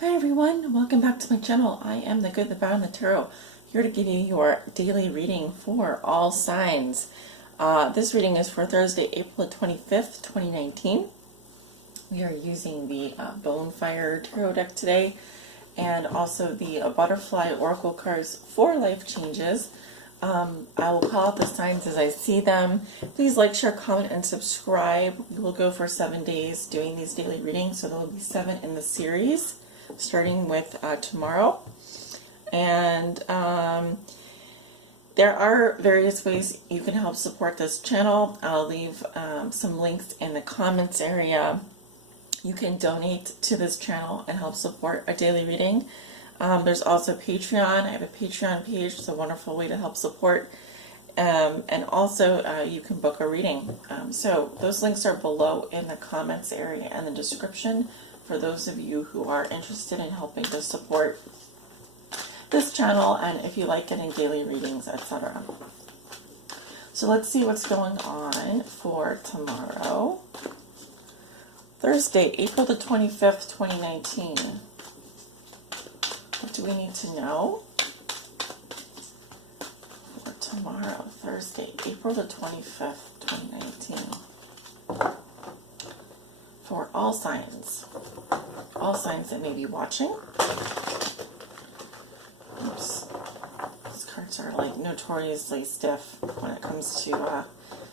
Hi everyone, welcome back to my channel. I am the Good, the Bad, and the Tarot, here to give you your daily reading for all signs. This reading is for Thursday, April 25th, 2019. We are using the Bonefire Tarot deck today, and also the Butterfly Oracle cards for life changes. I will call out the signs as I see them. Please like, share, comment, and subscribe. We will go for 7 days doing these daily readings, so there will be 7 in the series, starting with tomorrow. And there are various ways you can help support this channel. I'll leave some links in the comments area. You can donate to this channel and help support a daily reading. There's also Patreon. I have a Patreon page. It's a wonderful way to help support. And also you can book a reading. So those links are below in the comments area and the description for those of you who are interested in helping to support this channel, and if you like getting daily readings, etc. So let's see what's going on for tomorrow, Thursday, April the 25th, 2019. What do we need to know for tomorrow, Thursday, April the 25th, 2019? For all signs that may be watching. Oops. These cards are like notoriously stiff when it comes to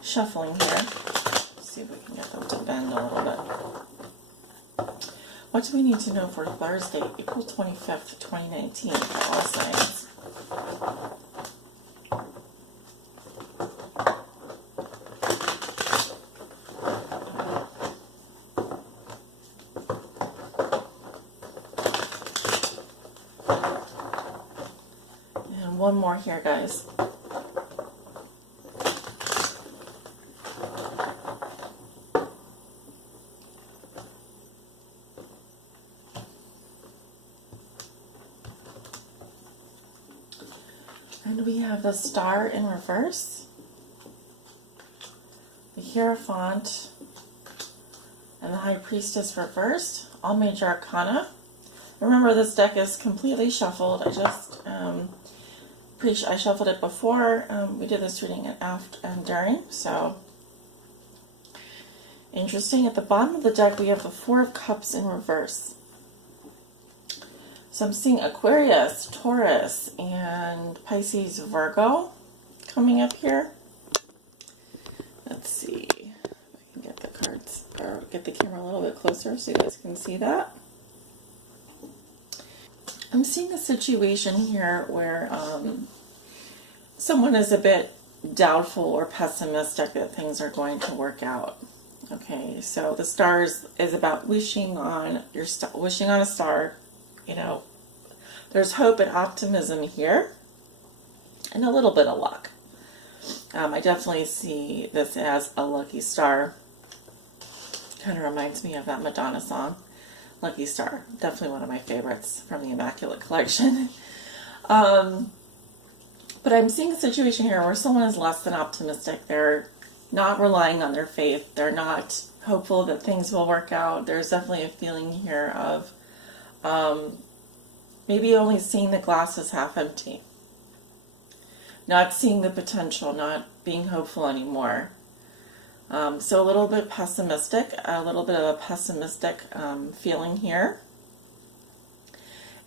shuffling here. Let's see if we can get them to bend a little bit. What do we need to know for Thursday, April 25th, 2019 for all signs? One more here, guys. And we have the Star in reverse, the Hierophant, and the High Priestess reversed, all major arcana. Remember, this deck is completely shuffled. I shuffled it before we did this reading and after and during, so interesting. At the bottom of the deck we have the Four of Cups in reverse. So I'm seeing Aquarius, Taurus, and Pisces, Virgo coming up here. Let's see if I can get the cards, or get the camera a little bit closer so you guys can see that. I'm seeing a situation here where someone is a bit doubtful or pessimistic that things are going to work out. Okay, so the stars is about wishing on a star. You know, there's hope and optimism here, and a little bit of luck. I definitely see this as a lucky star. Kind of reminds me of that Madonna song, Lucky Star. Definitely one of my favorites from the Immaculate Collection. But I'm seeing a situation here where someone is less than optimistic. They're not relying on their faith. They're not hopeful that things will work out. There's definitely a feeling here of maybe only seeing the glass as half empty. Not seeing the potential, not being hopeful anymore. So a little bit pessimistic, a little bit of a pessimistic feeling here.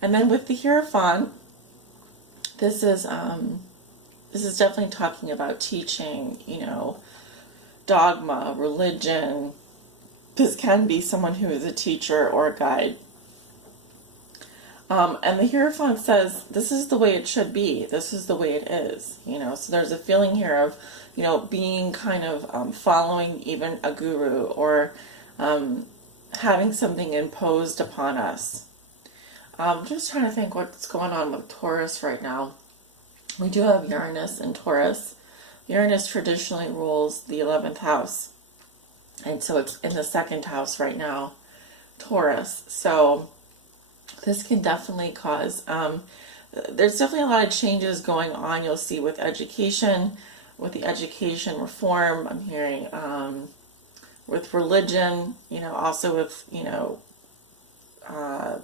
And then with the Hierophant, this is definitely talking about teaching, you know, dogma, religion. This can be someone who is a teacher or a guide. And the Hierophant says, this is the way it should be. This is the way it is. You know, so there's a feeling here of, you know, being kind of following even a guru, or having something imposed upon us. I'm just trying to think what's going on with Taurus right now. We do have Uranus and Taurus. Uranus traditionally rules the 11th house, and so it's in the 2nd house right now, Taurus. So this can definitely cause, there's definitely a lot of changes going on. You'll see with education, with the education reform. I'm hearing with religion, you know, also with, you know,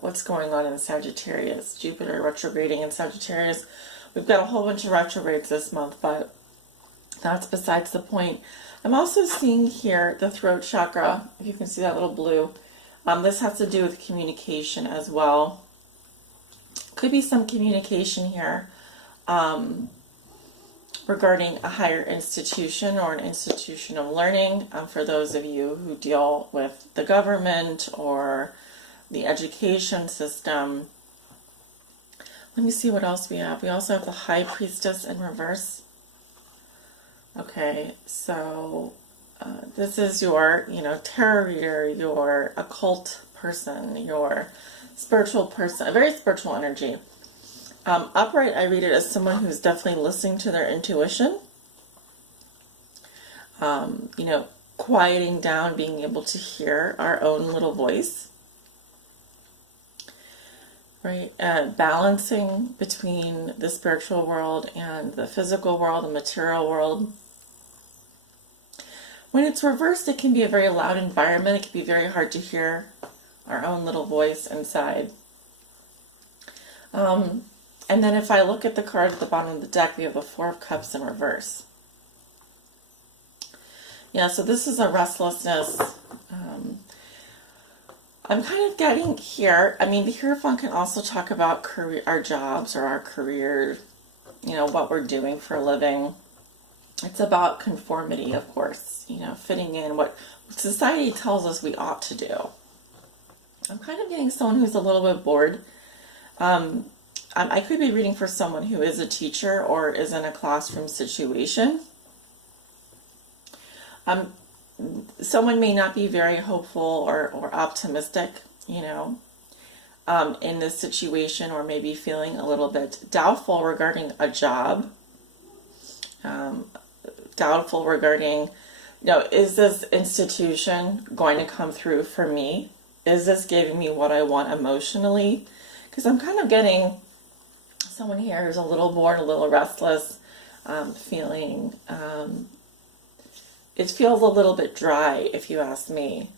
what's going on in Sagittarius. Jupiter retrograding in Sagittarius. We've got a whole bunch of retrogrades this month, but that's besides the point. I'm also seeing here the throat chakra, if you can see that little blue. This has to do with communication as well. Could be some communication here regarding a higher institution or an institution of learning for those of you who deal with the government or the education system. Let me see what else we have. We also have the High Priestess in reverse. Okay, so this is your, tarot reader, your occult person, your spiritual person, a very spiritual energy. Upright, I read it as someone who's definitely listening to their intuition. Quieting down, being able to hear our own little voice. Right, balancing between the spiritual world and the physical world, the material world. When it's reversed, it can be a very loud environment. It can be very hard to hear our own little voice inside. And then if I look at the card at the bottom of the deck, we have the Four of Cups in reverse. Yeah, so this is a restlessness. I'm kind of getting here. I mean, the Hierophant can also talk about our jobs or our career, what we're doing for a living. It's about conformity, of course, fitting in what society tells us we ought to do. I'm kind of getting someone who's a little bit bored. I could be reading for someone who is a teacher or is in a classroom situation. Someone may not be very hopeful or optimistic, in this situation, or maybe feeling a little bit doubtful regarding a job. Doubtful regarding, is this institution going to come through for me? Is this giving me what I want emotionally? Because I'm kind of getting someone here who's a little bored, a little restless, feeling, it feels a little bit dry, if you ask me.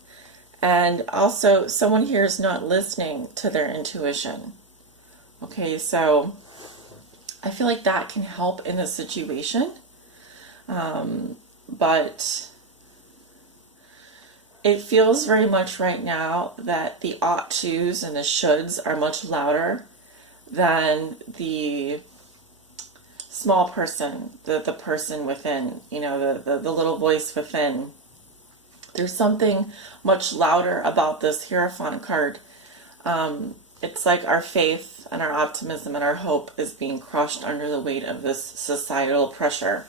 And also, someone here is not listening to their intuition. Okay, so I feel like that can help in this situation. But it feels very much right now that the ought tos and the shoulds are much louder than the small person, the person within, the little voice within. There's something much louder about this Hierophant card. It's like our faith and our optimism and our hope is being crushed under the weight of this societal pressure.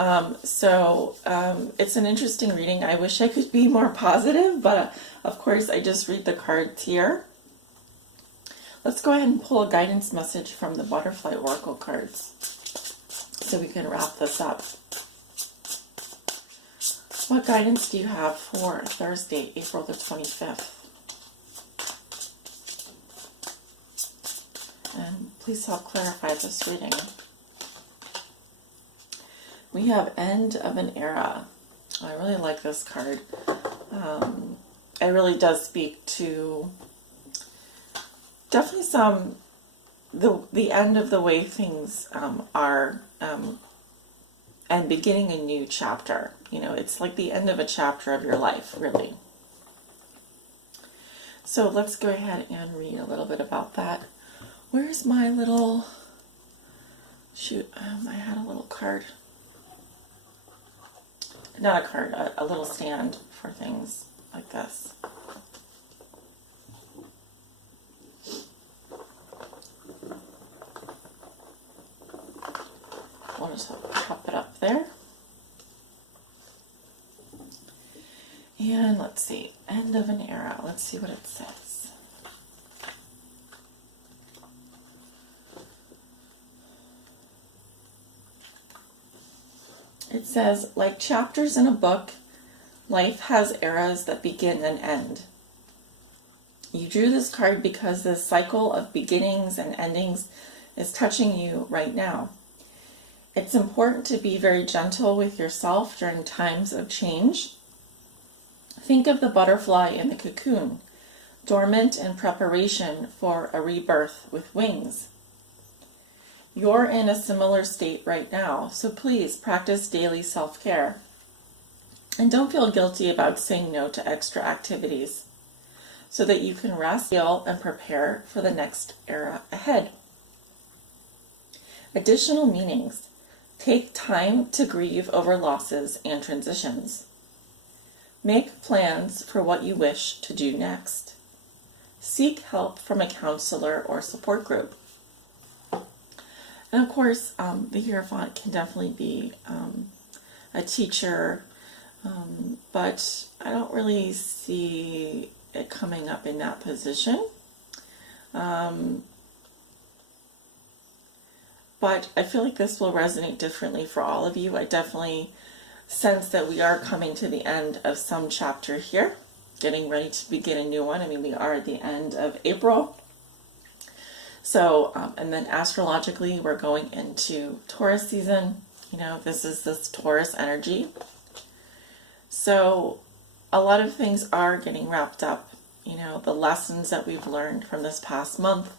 It's an interesting reading. I wish I could be more positive, but of course I just read the cards here. Let's go ahead and pull a guidance message from the Butterfly Oracle cards so we can wrap this up. What guidance do you have for Thursday, April the 25th? And please help clarify this reading. We have End of an Era. I really like this card. It really does speak to definitely the end of the way things are, and beginning a new chapter. It's like the end of a chapter of your life, really. So let's go ahead and read a little bit about that. Where's my little, I had a little card. Not a card, a little stand for things like this. We'll just pop it up there. And let's see, End of an Era. Let's see what it says. It says, like chapters in a book, life has eras that begin and end. You drew this card because this cycle of beginnings and endings is touching you right now. It's important to be very gentle with yourself during times of change. Think of the butterfly in the cocoon. dormant in preparation for a rebirth with wings. You're in a similar state right now, so please practice daily self-care. And don't feel guilty about saying no to extra activities so that you can rest, heal, and prepare for the next era ahead. Additional meanings. Take time to grieve over losses and transitions. Make plans for what you wish to do next. Seek help from a counselor or support group. And of course, the Hierophant can definitely be a teacher, but I don't really see it coming up in that position. But I feel like this will resonate differently for all of you. I definitely sense that we are coming to the end of some chapter here, getting ready to begin a new one. I mean, we are at the end of April. So, and then astrologically, we're going into Taurus season. You know, this is this Taurus energy. So a lot of things are getting wrapped up. You know, the lessons that we've learned from this past month.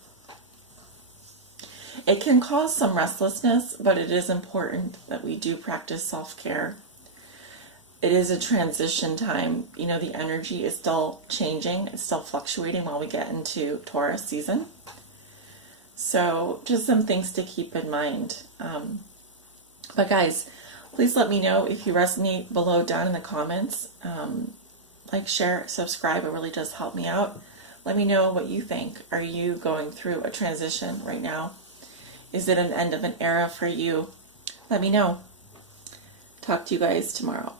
It can cause some restlessness, but it is important that we do practice self-care. It is a transition time. You know, the energy is still changing. It's still fluctuating while we get into Taurus season. So just some things to keep in mind. But guys, please let me know if you resonate below down in the comments. Like, share, subscribe. It really does help me out. Let me know what you think. Are you going through a transition right now? Is it an end of an era for you? Let me know. Talk to you guys tomorrow.